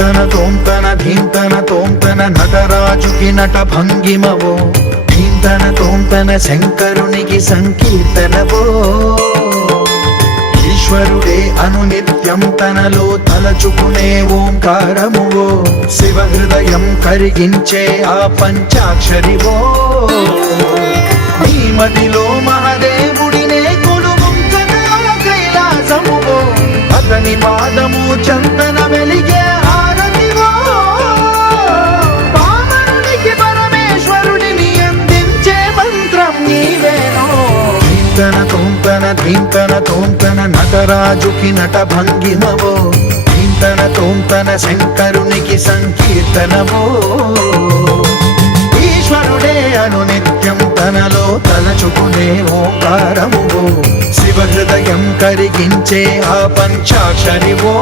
ధీంతన తోంతన ధీంతన తోంతన నటరాజుకి నట భంగిమవో ధీంతన తోంతన శంకరునికి సంకీర్తనవో ఈశ్వరుడే అనునిత్యం తనలో తలచుకునే ఓంకారమువో శివ హృదయం కరిగించే ఆ పంచాక్షరివో నీ మదిలో మహాదేవుడినే కొలువుంచగా కైలాసమువో అతని పాదము చందన వెలిగే హారతివో పామరునికి పరమేశ్వరుడిని అందించే మంత్రం నీవేనో ధీంతన తోంతన ధీంతన తోంతన నటరాజుకి నట భంగిమవో ధీంతన తోంతన శంకరునికి సంకీర్తనవో ఈశ్వరుడే అనునిత్యం తనలో తలచుకునే ఓంకారమువో శివ హృదయం కరిగించే ఆ పంచాక్షరివో